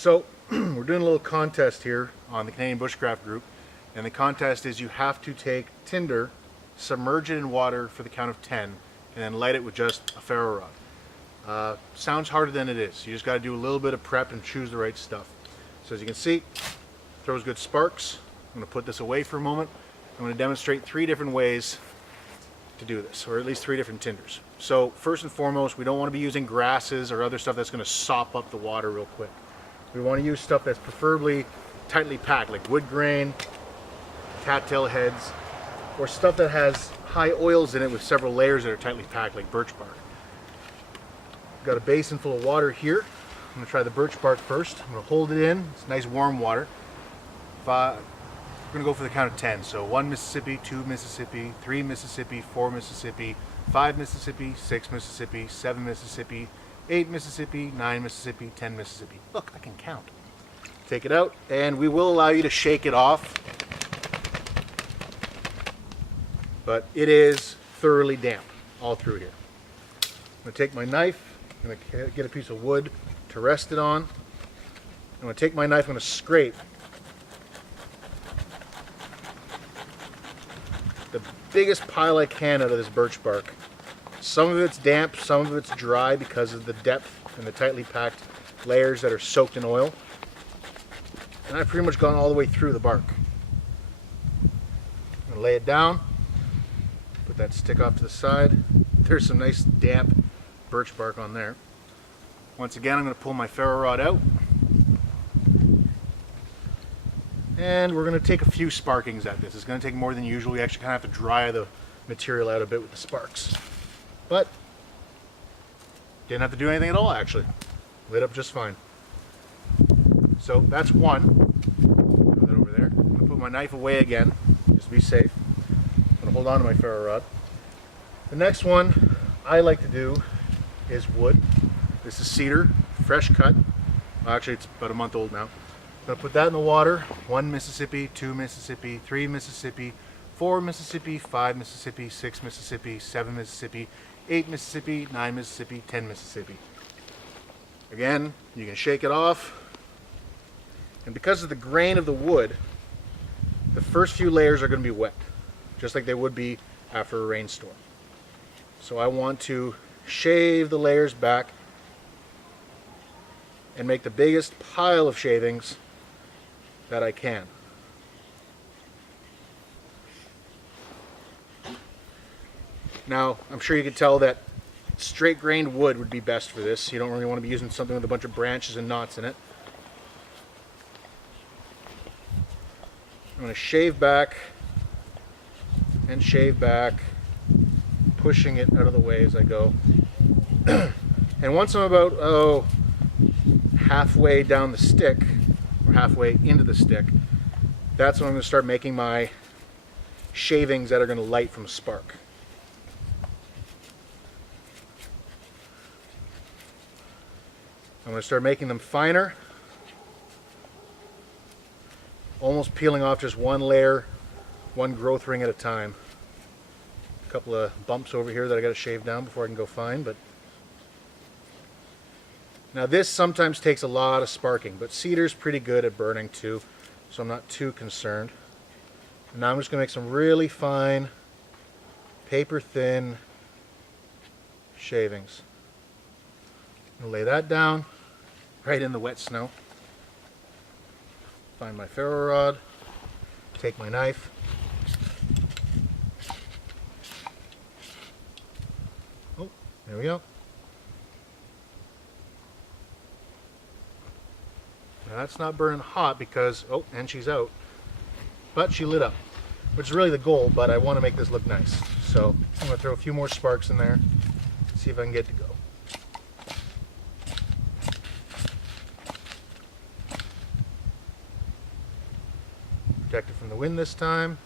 So we're doing a little contest here on the Canadian Bushcraft group, and the contest is you have to take tinder, submerge it in water for the count of 10, and then light it with just a ferro rod. Sounds harder than it is. You just got to do a little bit of prep and choose the right stuff. So as you can see, throws good sparks. I'm going to put this away for a moment. I'm going to demonstrate 3 different ways to do this, or at least 3 different tinders. So first and foremost, we don't want to be using grasses or other stuff that's going to sop up the water real quick. We want to use stuff that's preferably tightly packed, like wood grain, cattail heads, or stuff that has high oils in it with several layers that are tightly packed, like birch bark. Got a basin full of water here. I'm going to try the birch bark first. I'm going to hold it in. It's nice warm water. We're going to go for the count of 10. So 1 Mississippi, 2 Mississippi, 3 Mississippi, 4 Mississippi, 5 Mississippi, 6 Mississippi, 7 Mississippi, 8 Mississippi, 9 Mississippi, 10 Mississippi. Look, I can count. Take it out, and we will allow you to shake it off, but it is thoroughly damp all through here. I'm going to take my knife, I'm going to get a piece of wood to rest it on. I'm going to take my knife, I'm going to scrape the biggest pile I can out of this birch bark. Some of it's damp, some of it's dry because of the depth and the tightly packed layers that are soaked in oil. And I've pretty much gone all the way through the bark. I'm going to lay it down, put that stick off to the side. There's some nice damp birch bark on there. Once again, I'm going to pull my ferro rod out. And we're going to take a few sparkings at this. It's going to take more than usual. We actually kind of have to dry the material out a bit with the sparks. But didn't have to do anything at all, actually. Lit up just fine. So that's one. Put that over there. I'm going to put my knife away again, just to be safe. I'm going to hold on to my ferro rod. The next one I like to do is wood. This is cedar, fresh cut. Actually, it's about a month old now. I'm going to put that in the water. 1 Mississippi, 2 Mississippi, 3 Mississippi, 4 Mississippi, 5 Mississippi, 6 Mississippi, 7 Mississippi, 8 Mississippi, 9 Mississippi, 10 Mississippi. Again, you can shake it off. And because of the grain of the wood, the first few layers are going to be wet, just like they would be after a rainstorm. So I want to shave the layers back and make the biggest pile of shavings that I can. Now, I'm sure you can tell that straight grained wood would be best for this. You don't really want to be using something with a bunch of branches and knots in it. I'm going to shave back and shave back, pushing it out of the way as I go. And once I'm about halfway down the stick, or halfway into the stick, that's when I'm going to start making my shavings that are going to light from a spark. I'm going to start making them finer, almost peeling off just one layer, one growth ring at a time. A couple of bumps over here that I got to shave down before I can go fine, but now this sometimes takes a lot of sparking, but cedar's pretty good at burning too, so I'm not too concerned. And now I'm just going to make some really fine, paper thin shavings. I'm going to lay that down right in the wet snow. Find my ferro rod, take my knife, oh, there we go. Now that's not burning hot because, oh, and she's out, but she lit up, which is really the goal, but I want to make this look nice. So I'm going to throw a few more sparks in there, see if I can get to go. Protect it from the wind this time.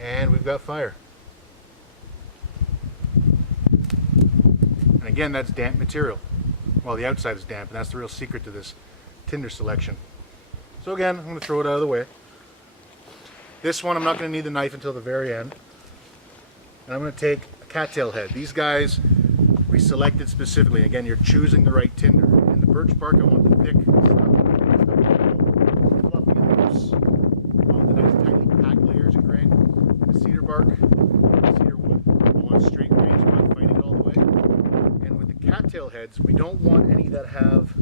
And we've got fire. And again, that's damp material. Well, the outside is damp, and that's the real secret to this tinder selection. So again, I'm going to throw it out of the way. This one, I'm not going to need the knife until the very end. And I'm going to take a cattail head. These guys we selected specifically. Again, you're choosing the right tinder. In the birch bark, I want the thick stuff, fluffy and loose. I want the nice tightly packed layers of grain. The cedar bark, cedar wood. I want straight grains, I'm not fighting it all the way. And with the cattail heads, we don't want any that have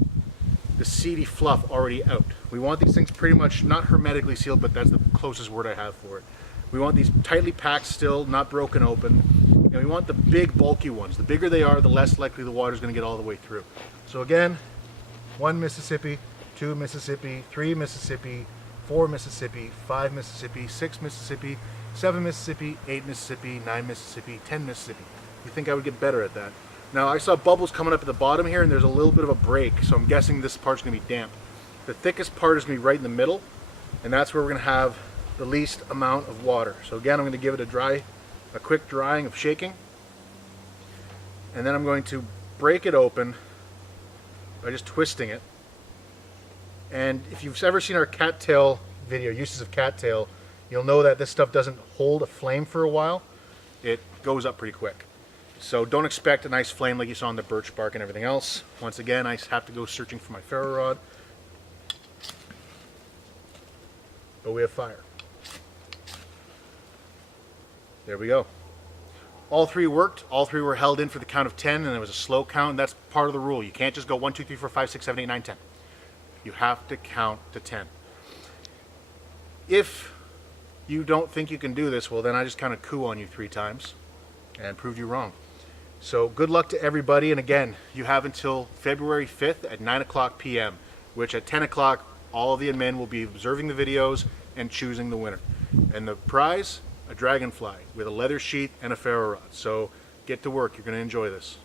the seedy fluff already out. We want these things pretty much not hermetically sealed, but that's the closest word I have for it. We want these tightly packed still, not broken open. And we want the big bulky ones. The bigger they are, the less likely the water is going to get all the way through. So again, 1 Mississippi, 2 Mississippi, 3 Mississippi, 4 Mississippi, 5 Mississippi, 6 Mississippi, 7 Mississippi, 8 Mississippi, 9 Mississippi, 10 Mississippi. You think I would get better at that? Now I saw bubbles coming up at the bottom here, and there's a little bit of a break, so I'm guessing this part's going to be damp. The thickest part is going to be right in the middle, and that's where we're going to have the least amount of water. So again, I'm going to give it a quick drying of shaking, and then I'm going to break it open by just twisting it. And if you've ever seen our cattail video, uses of cattail, you'll know that this stuff doesn't hold a flame for a while. It goes up pretty quick. So don't expect a nice flame like you saw on the birch bark and everything else. Once again, I have to go searching for my ferro rod. But we have fire. There we go. All three worked. All three were held in for the count of 10, and there was a slow count, and that's part of the rule. You can't just go 1, 2, 3, 4, 5, 6, 7, 8, 9, 10. You have to count to 10. If you don't think you can do this, well then I just kind of coo on you 3 times and proved you wrong. So good luck to everybody, and again, you have until February 5th at 9 o'clock p.m., which at 10 o'clock all of the admin will be observing the videos and choosing the winner. And the prize, a dragonfly with a leather sheath and a ferro rod. So get to work, you're going to enjoy this.